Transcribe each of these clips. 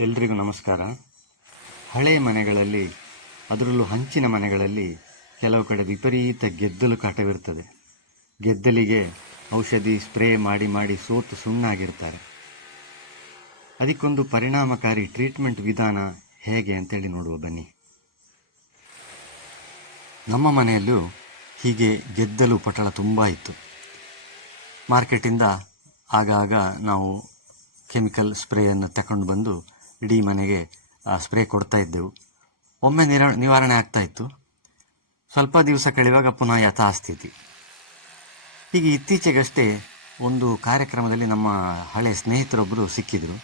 ಎಲ್ರಿಗೂ ನಮಸ್ಕಾರ. ಹಳೆಯ ಮನೆಗಳಲ್ಲಿ, ಅದರಲ್ಲೂ ಹಂಚಿನ ಮನೆಗಳಲ್ಲಿ ಕೆಲವು ಕಡೆ ವಿಪರೀತ ಗೆದ್ದಲು ಕಾಟವಿರ್ತದೆ ಗೆದ್ದಲಿಗೆ ಔಷಧಿ ಸ್ಪ್ರೇ ಮಾಡಿ ಮಾಡಿ ಸೋತು ಸುಣ್ಣಾಗಿರ್ತಾರೆ. ಅದಕ್ಕೊಂದು ಪರಿಣಾಮಕಾರಿ ಟ್ರೀಟ್ಮೆಂಟ್ ವಿಧಾನ ಹೇಗೆ ಅಂತೇಳಿ ನೋಡುವ ಬನ್ನಿ. ನಮ್ಮ ಮನೆಯಲ್ಲೂ ಹೀಗೆ ಗೆದ್ದಲು ಪಟಳ ತುಂಬ ಇತ್ತು. ಮಾರ್ಕೆಟಿಂದ ಆಗಾಗ ನಾವು ಕೆಮಿಕಲ್ ಸ್ಪ್ರೇಯನ್ನು ತಗೊಂಡು ಬಂದು ಇಡೀ ಮನೆಗೆ ಸ್ಪ್ರೇ ಕೊಡ್ತಾ ಇದ್ದೆವು. ಒಮ್ಮೆ ನಿರ, ನಿವಾರಣೆ ಆಗ್ತಾ ಇತ್ತು. ಸ್ವಲ್ಪ ದಿವಸ ಕಳೆಯುವಾಗ ಪುನಃ ಯಥಾಸ್ಥಿತಿ. ಹೀಗೆ ಇತ್ತೀಚೆಗಷ್ಟೇ ಒಂದು ಕಾರ್ಯಕ್ರಮದಲ್ಲಿ ನಮ್ಮ ಹಳೆಯ ಸ್ನೇಹಿತರೊಬ್ಬರು ಸಿಕ್ಕಿದರು.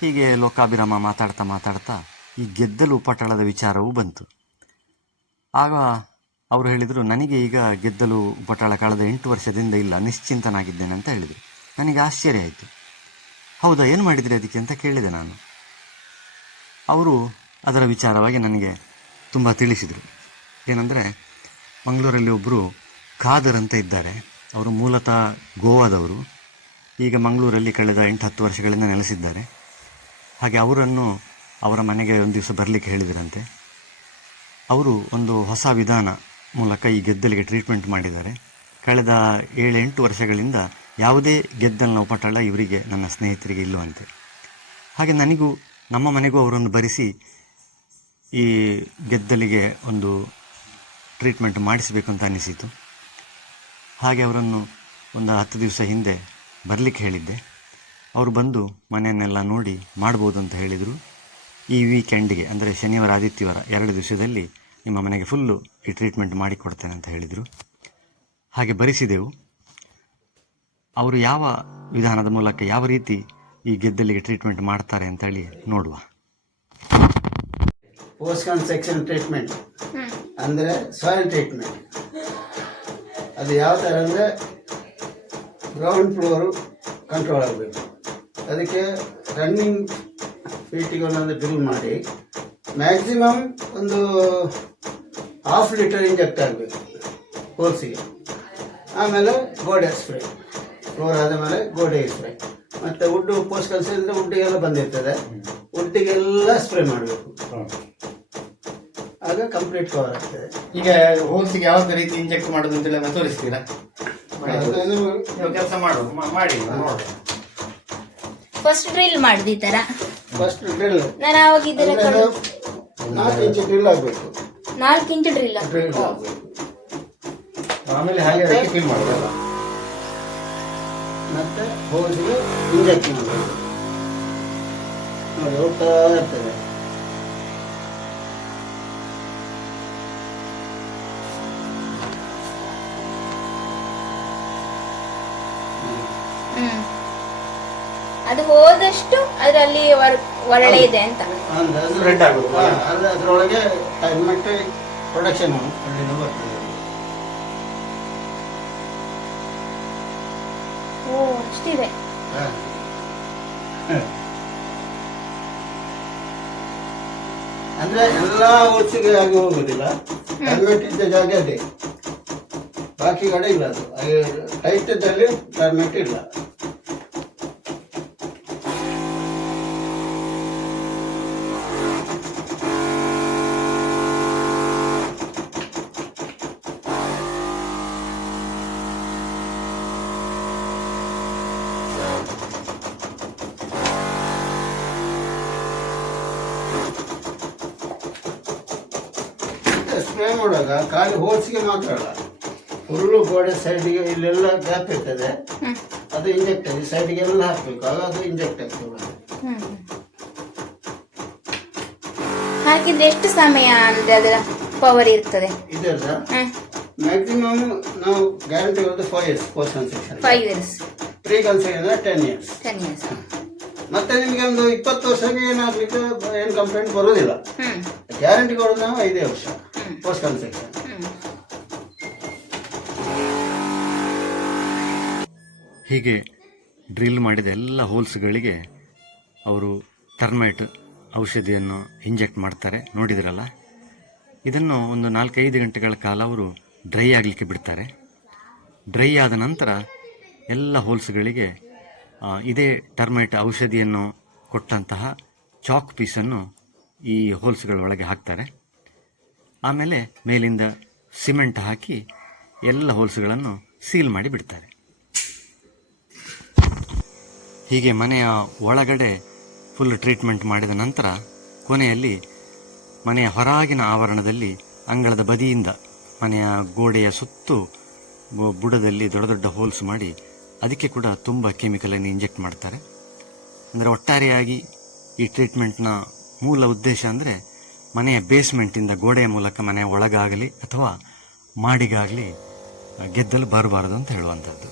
ಹೀಗೆ ಲೋಕಾಭಿರಾಮ ಮಾತಾಡ್ತಾ ಮಾತಾಡ್ತಾ ಈ ಗೆದ್ದಲು ಉಪಟಳದ ವಿಚಾರವೂ ಬಂತು. ಆಗ ಅವರು ಹೇಳಿದರು, ನನಗೆ ಈಗ ಗೆದ್ದಲು ಉಪಟಳ ಕಳೆದ ಎಂಟು ವರ್ಷದಿಂದ ಇಲ್ಲ, ನಿಶ್ಚಿಂತನಾಗಿದ್ದೇನೆ ಅಂತ ಹೇಳಿದರು. ನನಗೆ ಆಶ್ಚರ್ಯ ಆಯಿತು. ಹೌದಾ, ಏನು ಮಾಡಿದ್ರಿ ಅದಕ್ಕೆ? ಅಂತ ಕೇಳಿದೆ ನಾನು. ಅವರು ಅದರ ವಿಚಾರವಾಗಿ ನನಗೆ ತುಂಬ ತಿಳಿಸಿದರು. ಏನಂದರೆ, ಮಂಗಳೂರಲ್ಲಿ ಒಬ್ಬರು ಖಾದರ್ ಅಂತ ಇದ್ದಾರೆ. ಅವರು ಮೂಲತಃ ಗೋವಾದವರು. ಈಗ ಮಂಗಳೂರಲ್ಲಿ ಕಳೆದ ಎಂಟು ಹತ್ತು ವರ್ಷಗಳಿಂದ ನೆಲೆಸಿದ್ದಾರೆ. ಹಾಗೆ ಅವರನ್ನು ಅವರ ಮನೆಗೆ ಒಂದು ದಿವಸ ಬರಲಿಕ್ಕೆ ಹೇಳಿದರಂತೆ. ಅವರು ಒಂದು ಹೊಸ ವಿಧಾನ ಮೂಲಕ ಈ ಗೆದ್ದಲಿಗೆ ಟ್ರೀಟ್ಮೆಂಟ್ ಮಾಡಿದ್ದಾರೆ. ಕಳೆದ ಏಳೆಂಟು ವರ್ಷಗಳಿಂದ ಯಾವುದೇ ಗೆದ್ದಲಿನ ಉಪಟಳ ಇವರಿಗೆ ನನ್ನ ಸ್ನೇಹಿತರಿಗೆ ಇಲ್ಲವಂತೆ. ಹಾಗೆ ನನಗೂ ನಮ್ಮ ಮನೆಗೂ ಅವರನ್ನು ಬರೆಸಿ ಈ ಗೆದ್ದಲಿಗೆ ಒಂದು ಟ್ರೀಟ್ಮೆಂಟ್ ಮಾಡಿಸಬೇಕು ಅಂತ ಅನಿಸಿತು. ಹಾಗೆ ಅವರನ್ನು ಒಂದು ಹತ್ತು ದಿವಸ ಹಿಂದೆ ಬರಲಿಕ್ಕೆ ಹೇಳಿದ್ದೆ. ಅವರು ಬಂದು ಮನೆಯನ್ನೆಲ್ಲ ನೋಡಿ ಮಾಡ್ಬೋದು ಅಂತ ಹೇಳಿದರು. ಈ ವೀಕೆಂಡಿಗೆ ಅಂದರೆ ಶನಿವಾರ, ಆದಿತ್ಯವಾರ ಎರಡು ದಿವಸದಲ್ಲಿ ನಿಮ್ಮ ಮನೆಗೆ ಫುಲ್ಲು ಈ ಟ್ರೀಟ್ಮೆಂಟ್ ಮಾಡಿಕೊಡ್ತೇನೆ ಅಂತ ಹೇಳಿದರು. ಹಾಗೆ ಬರಿಸಿದೆವು. ಅವರು ಯಾವ ವಿಧಾನದ ಮೂಲಕ ಯಾವ ರೀತಿ ಈ ಗೆದ್ದಲಿಗೆ ಟ್ರೀಟ್ಮೆಂಟ್ ಮಾಡ್ತಾರೆ ಅಂತೇಳಿ ನೋಡುವ. ಪೋಸ್ಟ್ ಕನ್ಸ್ಟ್ರಕ್ಷನ್ ಟ್ರೀಟ್ಮೆಂಟ್ ಅಂದರೆ ಸಾಯಿಲ್ ಟ್ರೀಟ್ಮೆಂಟ್ ಅದು ಯಾವ ಥರ ಅಂದರೆ ಗ್ರೌಂಡ್ ಫ್ಲೋರು ಕಂಟ್ರೋಲ್ ಆಗಬೇಕು. ಅದಕ್ಕೆ ರನ್ನಿಂಗ್ ಫೀಟಿಗೆ ಒಂದೊಂದು ಬಿಲ್ ಮಾಡಿ ಮ್ಯಾಕ್ಸಿಮಮ್ ಒಂದು ಹಾಫ್ ಲೀಟರ್ ಇಂಜೆಕ್ಟ್ ಆಗಬೇಕು ಹೋಲ್ಸಿಗೆ ಆಮೇಲೆ ಗೋಡೆ ಸ್ಪ್ರೇ ಫ್ಲೋರ್ ಆದ ಮೇಲೆ ಗೋಡೆ ಸ್ಪ್ರೇ ಮತ್ತು ಉಡ್ಡು ಪೋಸ್ಟ್ ಕಲಸಿದ್ರೆ ಉಡ್ಡಿಗೆಲ್ಲ ಬಂದಿರ್ತದೆ. ಉಡ್ಡಿಗೆಲ್ಲ ಸ್ಪ್ರೇ ಮಾಡಬೇಕು. ಆಗ ಕಂಪ್ಲೀಟ್ ಕವರ್ ಆಗ್ತದೆ. ಈಗ ಹೋಲ್ಸಿಗೆ ಯಾವ ರೀತಿ ಇಂಜೆಕ್ಟ್ ಮಾಡೋದು ಅಂತೆಲ್ಲ ತೋರಿಸ್ತೀರಾ? ಕೆಲಸ ಮಾಡು ಮಾಡಿ ನೋಡು. ಫಸ್ಟ್ ಡ್ರಿಲ್ ಮಾಡಿದ ಈ ತರ. ಫಸ್ಟ್ ಡ್ರಿಲ್ ನಾನು ಅವಾಗ ಇದರ ನಾಲ್ಕು ಇಂಚು ಡ್ರಿಲ್ ಆಗಬೇಕು. ನಾಲ್ಕು ಇಂಚು ಡ್ರಿಲ್ ಡ್ರಿಲ್ ಆಗಬೇಕು. ಆಮೇಲೆ ಹಾಗೆ ಫಿಲ್ ಮಾಡೋದಲ್ಲ ಮತ್ತೆ ಹೋಲ್ಸ್ಗೆ ಇಂಜೆಕ್ಷನ್ ಮಾಡಬೇಕು ನೋಡಿ ಹೋಗ್ತಾ ಇರ್ತದೆ. ಹ್ಮ್. ಅದು ಹೋದಷ್ಟು ಅದರಲ್ಲಿ ಒಳ್ಳೆ ಇದೆ ಅಂತ. ಅಂದ್ರೆ ಅದರೊಳಗೆ ಮತ್ತೆ ಪ್ರೊಡಕ್ಷನ್ ಅಷ್ಟಿದೆ ಅಂದ್ರೆ ಎಲ್ಲಾ ಊರ್ಸಿಗೆ ಆಗಿ ಹೋಗುದಿಲ್ಲ ಇದ್ದ ಜಾಗ ಅದೇ ಬಾಕಿ ಕಡೆ ಇಲ್ಲ ಅದು. ಟೈಟ್ ಇದ್ದಲ್ಲಿ ಹೆಲ್ಮೆಟ್ ಇಲ್ಲ ಸ್ಪ್ರೇ ಮಾಡುವಾಗ ಖಾಲಿ ಹೋಲ್ಸಿಗೆ ಮಾತ್ರ ಅಲ್ಲ. ಹುರುಳು ಗೋಡೆ ಸೈಡಿಗೆ ಇಲ್ಲೆಲ್ಲ ಗ್ಯಾಪ್ ಇರ್ತದೆ. ಅದು ಇಂಜೆಕ್ಟ್ ಆಗಿ ಸೈಡಿಗೆ ಎಲ್ಲ ಹಾಕ್ಬೇಕು. ಆಗ ಅದು ಇಂಜೆಕ್ಟ್ ಆಗ್ತದೆ ಹಾಕಿದ್ರೆ ಎಷ್ಟು ಸಮಯ ಅಂದ್ರೆ ಅದರ ಪವರ್ ಇರ್ತದೆ? ಇದೆಲ್ಲ? ಮ್ಯಾಕ್ಸಿಮಮ್ ನಾವು ಗ್ಯಾರಂಟಿ ಇರೋದು five years post construction five years pre construction ten years ten years ಮತ್ತೆ ನಿಮಗೆ ಒಂದು ಇಪ್ಪತ್ತು ವರ್ಷಕ್ಕೆ ಏನಾಗ್ಲಿಕ್ಕೆ ಏನು ಕಂಪ್ಲೇಂಟ್ ಬರೋದಿಲ್ಲ. ಗ್ಯಾರಂಟಿ ಕೊಡೋದು ನಾವು ಐದೇ ವರ್ಷ. ಪೋಸ್ಟ್ ಹೀಗೆ ಡ್ರಿಲ್ ಮಾಡಿದ ಎಲ್ಲ ಹೋಲ್ಸ್ಗಳಿಗೆ ಅವರು ಟರ್ಮೈಟ್ ಔಷಧಿಯನ್ನು ಇಂಜೆಕ್ಟ್ ಮಾಡ್ತಾರೆ. ನೋಡಿದ್ರಲ್ಲ? ಇದನ್ನು ಒಂದು ನಾಲ್ಕೈದು ಗಂಟೆಗಳ ಕಾಲ ಅವರು ಡ್ರೈ ಆಗಲಿಕ್ಕೆ ಬಿಡ್ತಾರೆ. ಡ್ರೈ ಆದ ನಂತರ ಎಲ್ಲ ಹೋಲ್ಸ್ಗಳಿಗೆ ಇದೇ ಟರ್ಮೈಟ್ ಔಷಧಿಯನ್ನು ಕೊಟ್ಟಂತಹ ಚಾಕ್ ಪೀಸನ್ನು ಈ ಹೋಲ್ಸ್ಗಳ ಒಳಗೆ ಹಾಕ್ತಾರೆ. ಆಮೇಲೆ ಮೇಲಿಂದ ಸಿಮೆಂಟ್ ಹಾಕಿ ಎಲ್ಲ ಹೋಲ್ಸ್ಗಳನ್ನು ಸೀಲ್ ಮಾಡಿ ಬಿಡ್ತಾರೆ. ಹೀಗೆ ಮನೆಯ ಒಳಗಡೆ ಫುಲ್ ಟ್ರೀಟ್ಮೆಂಟ್ ಮಾಡಿದ ನಂತರ ಕೊನೆಯಲ್ಲಿ ಮನೆಯ ಹೊರಗಿನ ಆವರಣದಲ್ಲಿ ಅಂಗಳದ ಬದಿಯಿಂದ ಮನೆಯ ಗೋಡೆಯ ಸುತ್ತು ಬುಡದಲ್ಲಿ ದೊಡ್ಡ ದೊಡ್ಡ ಹೋಲ್ಸ್ ಮಾಡಿ ಅದಕ್ಕೆ ಕೂಡ ತುಂಬ ಕೆಮಿಕಲನ್ನು ಇಂಜೆಕ್ಟ್ ಮಾಡ್ತಾರೆ. ಅಂದರೆ ಒಟ್ಟಾರೆಯಾಗಿ ಈ ಟ್ರೀಟ್ಮೆಂಟ್ನ ಮೂಲ ಉದ್ದೇಶ ಅಂದರೆ ಮನೆಯ ಬೇಸ್ಮೆಂಟಿಂದ ಗೋಡೆಯ ಮೂಲಕ ಮನೆಯ ಒಳಗಾಗಲಿ ಅಥವಾ ಮಾಡಿಗಾಗಲಿ ಗೆದ್ದಲು ಬರಬಾರದು ಅಂತ ಹೇಳುವಂಥದ್ದು